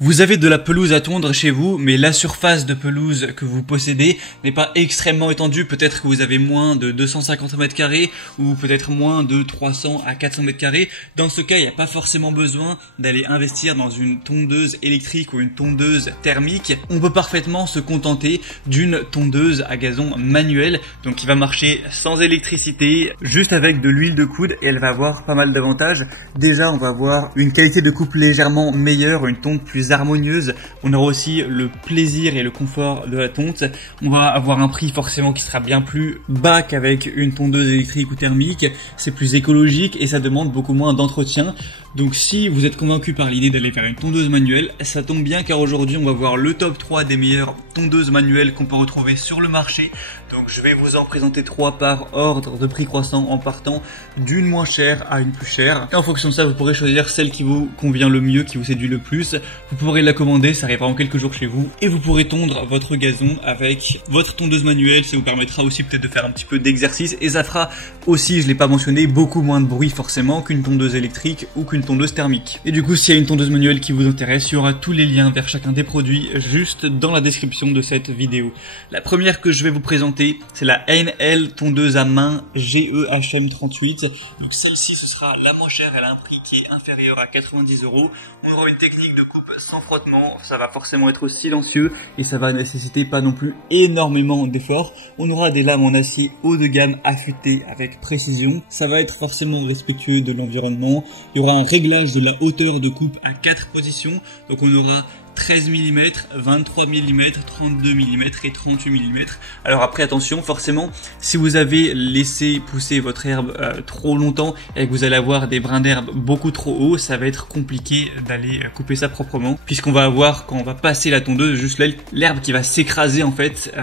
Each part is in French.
Vous avez de la pelouse à tondre chez vous, mais la surface de pelouse que vous possédez n'est pas extrêmement étendue. Peut-être que vous avez moins de 250 mètres carrés ou peut-être moins de 300 à 400 mètres carrés. Dans ce cas, il n'y a pas forcément besoin d'aller investir dans une tondeuse électrique ou une tondeuse thermique. On peut parfaitement se contenter d'une tondeuse à gazon manuelle, donc qui va marcher sans électricité, juste avec de l'huile de coude, et elle va avoir pas mal d'avantages. Déjà, on va avoir une qualité de coupe légèrement meilleure, une tonte plus harmonieuse. On aura aussi le plaisir et le confort de la tonte. On va avoir un prix forcément qui sera bien plus bas qu'avec une tondeuse électrique ou thermique. C'est plus écologique et ça demande beaucoup moins d'entretien. Donc si vous êtes convaincu par l'idée d'aller vers une tondeuse manuelle, ça tombe bien car aujourd'hui on va voir le top 3 des meilleures tondeuses manuelles qu'on peut retrouver sur le marché. Donc je vais vous en présenter 3 par ordre de prix croissant en partant d'une moins chère à une plus chère. Et en fonction de ça, vous pourrez choisir celle qui vous convient le mieux, qui vous séduit le plus. Vous pourrez la commander, ça arrivera en quelques jours chez vous. Et vous pourrez tondre votre gazon avec votre tondeuse manuelle. Ça vous permettra aussi peut-être de faire un petit peu d'exercice. Et ça fera aussi, je l'ai pas mentionné, beaucoup moins de bruit forcément qu'une tondeuse électrique ou qu'une tondeuse thermique. Et du coup, s'il y a une tondeuse manuelle qui vous intéresse, il y aura tous les liens vers chacun des produits juste dans la description de cette vidéo. La première que je vais vous présenter, c'est la NL tondeuse à main GEHM38. Donc celle-ci, ce sera la moins chère, elle a un prix qui est inférieur à 90 €. On aura une technique de coupe sans frottement, ça va forcément être silencieux et ça va nécessiter pas non plus énormément d'efforts. On aura des lames en acier haut de gamme affûtées avec précision. Ça va être forcément respectueux de l'environnement. Il y aura un réglage de la hauteur de coupe à 4 positions. Donc on aura 13 mm, 23 mm, 32 mm et 38 mm. Alors après attention, forcément, si vous avez laissé pousser votre herbe trop longtemps et que vous allez avoir des brins d'herbe beaucoup trop hauts, ça va être compliqué d'aller couper ça proprement, puisqu'on va avoir, quand on va passer la tondeuse, juste l'herbe qui va s'écraser en fait.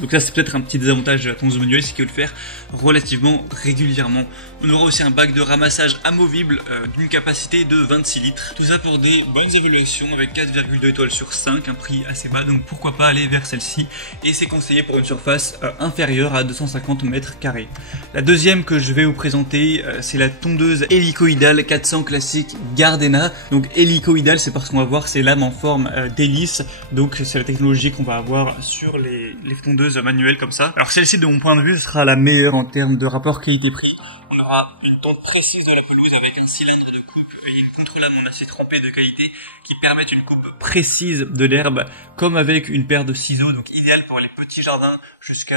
Donc ça c'est peut-être un petit désavantage de la tondeuse manuelle, c'est qu'il faut le faire relativement régulièrement. On aura aussi un bac de ramassage amovible d'une capacité de 26 litres. Tout ça pour des bonnes évaluations avec 4,2 étoiles sur 5, un prix assez bas, donc pourquoi pas aller vers celle-ci. Et c'est conseillé pour une surface inférieure à 250 mètres carrés. La deuxième que je vais vous présenter, c'est la tondeuse hélicoïdale 400 classique Gardena. Donc hélicoïdale, c'est parce qu'on va voir ces lames en forme d'hélice. Donc c'est la technologie qu'on va avoir sur les tondeuses manuelles comme ça. Alors celle-ci, de mon point de vue, sera la meilleure en termes de rapport qualité-prix. On aura une tonte précise de la pelouse avec un cylindre de coupe et une contre-lame en acier trempé de qualité qui permettent une coupe précise de l'herbe, comme avec une paire de ciseaux, donc idéal pour les petits jardins jusqu'à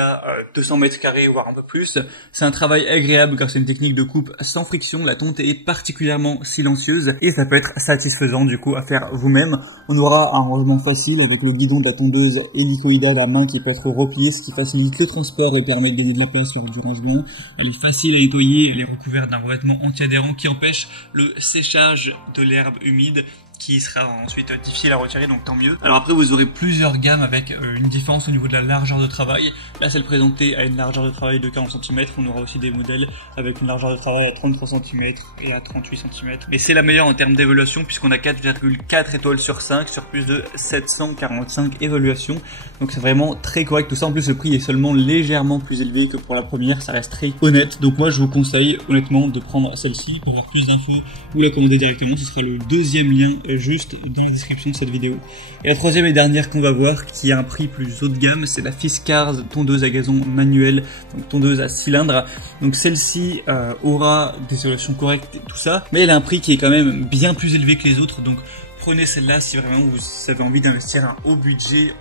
200 mètres carrés, voire un peu plus. C'est un travail agréable car c'est une technique de coupe sans friction. La tonte est particulièrement silencieuse et ça peut être satisfaisant du coup à faire vous-même. On aura un rangement facile avec le guidon de la tondeuse hélicoïdale à main qui peut être replié, ce qui facilite les transports et permet de gagner de la place lors du rangement. Elle est facile à nettoyer, elle est recouverte d'un revêtement anti-adhérent qui empêche le séchage de l'herbe humide, qui sera ensuite difficile à retirer, donc tant mieux. Alors après, vous aurez plusieurs gammes avec une différence au niveau de la largeur de travail. Là, celle présentée a une largeur de travail de 40 cm. On aura aussi des modèles avec une largeur de travail à 33 cm et à 38 cm. Mais c'est la meilleure en termes d'évaluation puisqu'on a 4,4 étoiles sur 5 sur plus de 745 évaluations. Donc c'est vraiment très correct tout ça. En plus, le prix est seulement légèrement plus élevé que pour la première. Ça reste très honnête. Donc moi, je vous conseille honnêtement de prendre celle-ci. Pour voir plus d'infos ou la commander directement, ce sera le deuxième lien juste dans la description de cette vidéo. Et la troisième et dernière qu'on va voir, qui a un prix plus haut de gamme, c'est la Fiskars tondeuse à gazon manuelle, donc tondeuse à cylindre. Donc celle-ci aura des évaluations correctes et tout ça, mais elle a un prix qui est quand même bien plus élevé que les autres, donc prenez celle-là si vraiment vous avez envie d'investir un haut budget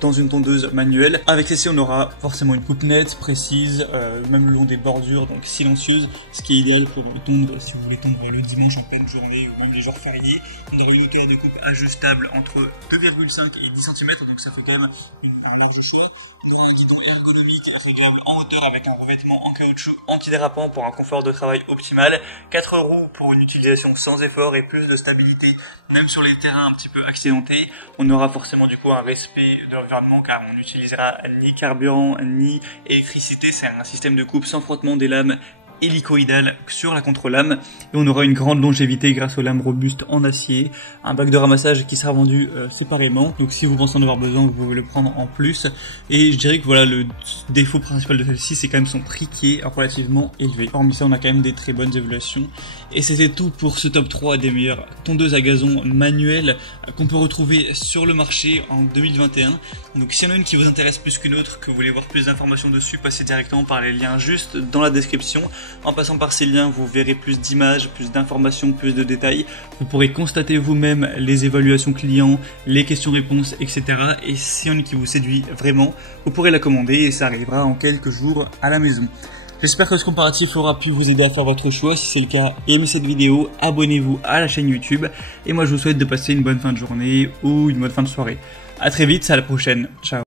dans une tondeuse manuelle. Avec celle-ci, on aura forcément une coupe nette, précise, même le long des bordures, donc silencieuse, ce qui est idéal pour tondre si vous voulez tondre le dimanche en pleine journée ou même les jours fériés. On aura une hauteur de coupe ajustable entre 2,5 et 10 cm, donc ça fait quand même un large choix. On aura un guidon ergonomique réglable en hauteur avec un revêtement en caoutchouc antidérapant pour un confort de travail optimal. 4 roues pour une utilisation sans effort et plus de stabilité, même sur les terrains un petit peu accidentés. On aura forcément du coup un respect de l'environnement car on n'utilisera ni carburant ni électricité. C'est un système de coupe sans frottement des lames hélicoïdale sur la contre-lame et on aura une grande longévité grâce aux lames robustes en acier, un bac de ramassage qui sera vendu séparément, donc si vous pensez en avoir besoin vous pouvez le prendre en plus. Et je dirais que voilà, le défaut principal de celle-ci c'est quand même son prix qui est relativement élevé. Hormis ça on a quand même des très bonnes évaluations. Et c'était tout pour ce top 3 des meilleures tondeuses à gazon manuelles qu'on peut retrouver sur le marché en 2021. Donc s'il y en a une qui vous intéresse plus qu'une autre, que vous voulez voir plus d'informations dessus, passez directement par les liens juste dans la description. En passant par ces liens, vous verrez plus d'images, plus d'informations, plus de détails. Vous pourrez constater vous-même les évaluations clients, les questions-réponses, etc. Et s'il y en a une qui vous séduit vraiment, vous pourrez la commander et ça arrivera en quelques jours à la maison. J'espère que ce comparatif aura pu vous aider à faire votre choix. Si c'est le cas, aimez cette vidéo, abonnez-vous à la chaîne YouTube. Et moi je vous souhaite de passer une bonne fin de journée ou une bonne fin de soirée. A très vite, à la prochaine. Ciao.